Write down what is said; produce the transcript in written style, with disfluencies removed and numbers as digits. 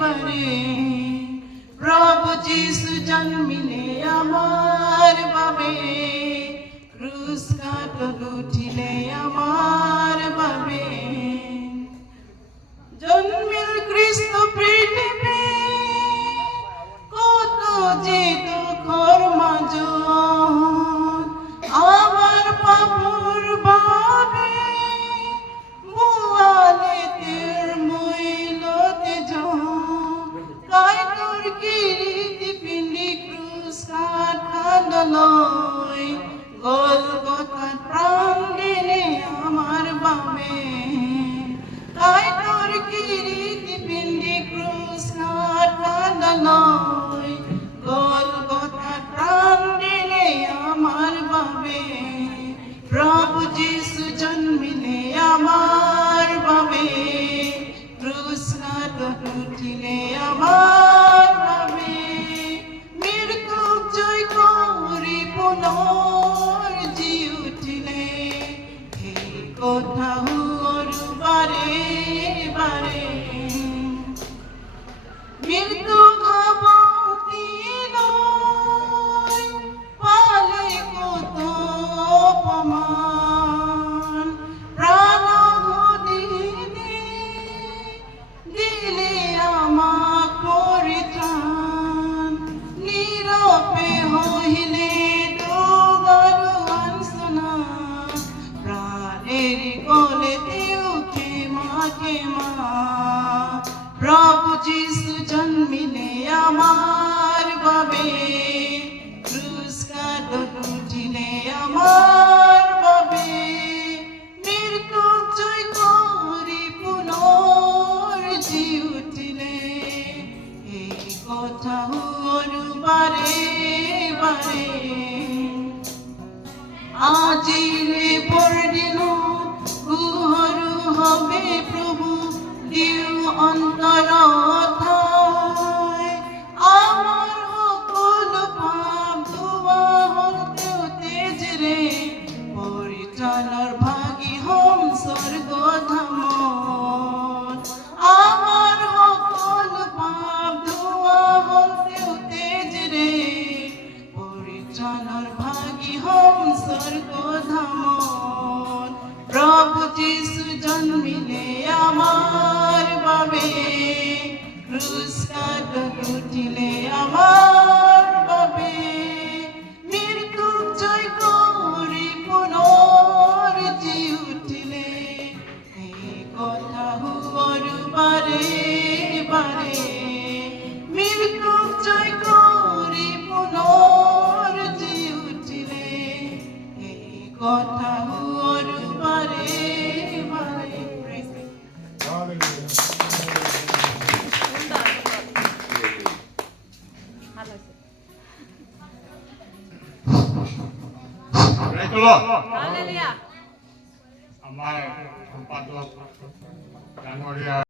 বারে প্রভু যিশু জন্মিলে আমার বাবে ক্রুশ কাটল উঠিলে আমার বাবে জন্মিল খ্রিস্ট পৃথিবী কত যে দুঃখর মাঝ আমার পাপর বাবে মুয়ালেতের মইলতে কায়তর কিরিতি পিণ্ডি ক্রুশ কাঠালয় গোলগোথার প্রাণ দিলে আমার বাবে কায়তর কিরিতি পিণ্ডি ক্রুশ কাঠালয় গোলগোথার প্রাণ দিলে আমার বাবে প্রভু যিশু জন্মিলে আমার বাবে ক্রুশ কাটল উঠিলে আমার বাবে মৃত্যু জয় করি পুনর্জি উঠিলে এই কথা বারে বারে মৃত্যু খাবতি নয় পালে কত অপমান প্রাণ দিলে আমাক পরিত্রাণ নীরবে হইলে ডোগারু আনসনা প্রাণের গলেতে উঠে মাকে মা প্রভু যিশু জন্মিলে আমার বাবে ক্রুশ কাটল উঠিলে আমার বাবে মৃত্যু জয় করি পুনর্জি উঠিলে এই কথা বারে বারে আজিরে পরদিন গুহরু হবে প্রভু দিও অন্তর আমার সকল পাপ ধোয়া হতে তেজ রে পরিচালর ভাগী হম স্বর্গ ধাম আমার সকল পাপ ধোয়া হতে তেজ রে পরিচালর ভাগী হম স্বর্গ ধাম প্রভু যিশু জন্মিলে আমার বাবে ক্রুশ কাটল উঠিলে আমার বাবে মৃত্যু জয় করি পুনর্জি উঠিলে এই কথা বারে বারে মৃত্যু জয় করি পুনর্জি উঠিলে এই কথা বারে বারে আমার সম্পাদক জানুয়ারি